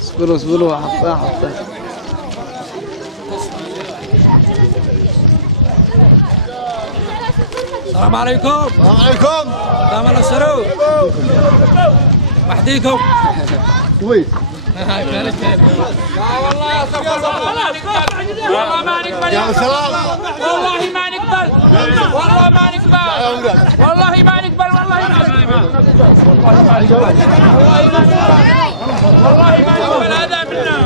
اصبروا اصبروا حطه السلام عليكم. السلام عليكم. دام الله السرو وحديكم كويس. لا والله والله ما نقبل يا سلام. والله ما نقبل والله ما نقبل والله ما نقبل والله ما نقبل والله ما نقبل هذا منا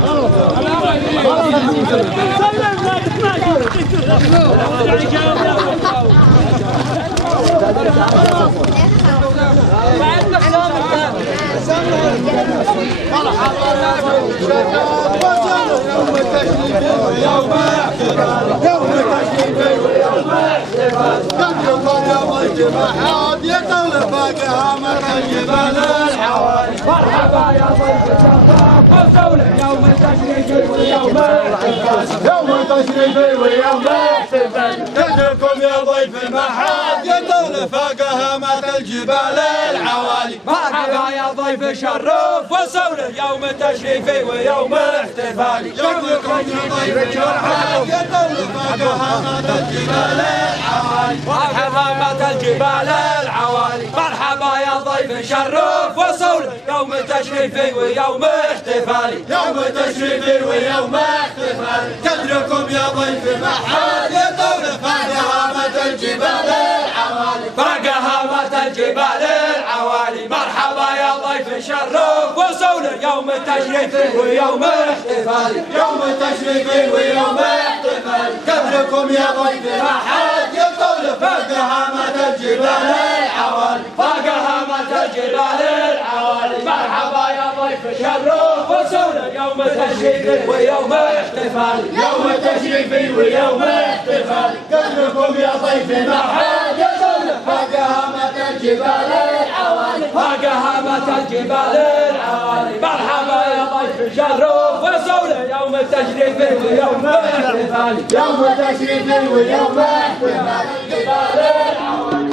يوم الجماعات يطول فاقها مر الجبال الحوالي. مرحبا يا ضيف الشرف والدولة يوم التشريف ويوم الاحتفال يوم التشريف ويوم الاحتفال كلكم يا ضيف المحاد يطول فاقها مر الجبال العوالي. مرحبا يا ضيف الشرف وصولة يوم التشريف ويوم الاحتفال كلكم يا ضيف المحاد يطول فاقها مر الجبال العوالي. مرحبا مات الجبال العوالي. مرحبا يا ضيف شرف وصولة يوم التشريف ويوم احتفالي يوم التشريف ويوم احتفالي كدركم يا ضيف المحاد يطول فاقها مر الجبال العوالي. فاقها مات الجبال العوالي. مرحبا يا ضيف شرف وصولة يوم التشريف ويوم احتفالي يوم التشريف ويوم احتفالي كدركم يا ضيف المحاد يطول فاقها مر الجبال العوالي. فاقها مات الجبال العوالي. مرحبا يا ضيف شرف وصولة يوم التشريف ويوم احتفالي يوم التشريف ويوم احتفالي كدركم يا ضيف المحاد يطول فاقها مر الجبال العوالي. فاقها مات الجبال العوالي. مرحبا يا ضيف شرف وصولة يوم التشريف ويوم احتفالي يوم التشريف ويوم احتفالي الجبال العوالي.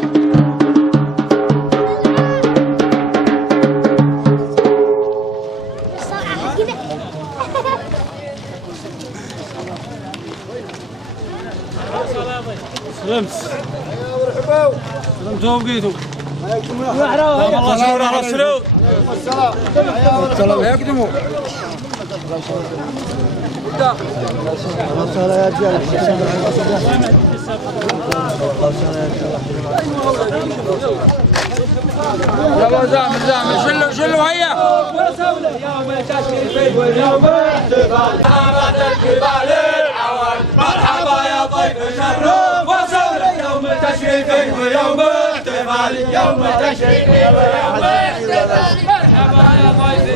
سلمت سلمتوا وبقيتوا والله شكرا على السلوك والسلام يقدموا يلا زعم زعم شلوا هيا وصولة يوم التشريف ويوم احتفالي مات الجبال العوالي. مرحبا يا ضيف شرف وصولة يوم التشريف ويوم احتفالي يوم التشريف ويوم احتفالي. مرحبا يا ضيف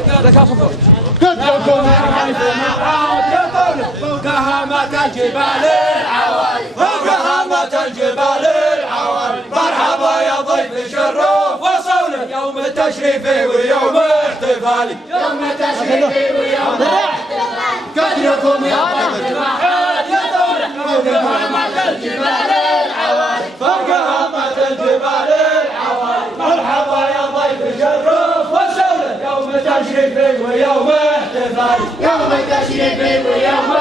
كدركم يا ضيف المحاد يطول فوقها مات الجبال العوالي. فوقها مات الجبال العوالي. مرحبا يا ضيف شرف وصولة يوم التشريف ويوم احتفالي يوم التشريف ويوم احتفالي كدركم يا ضيف المحاد يطول فوقها مات الجبال العوالي. فوقها مات الجبال العوالي. مرحبا يا ضيف شرف وصولة يوم التشريف ويوم احتفالي يوم التشريف ويوم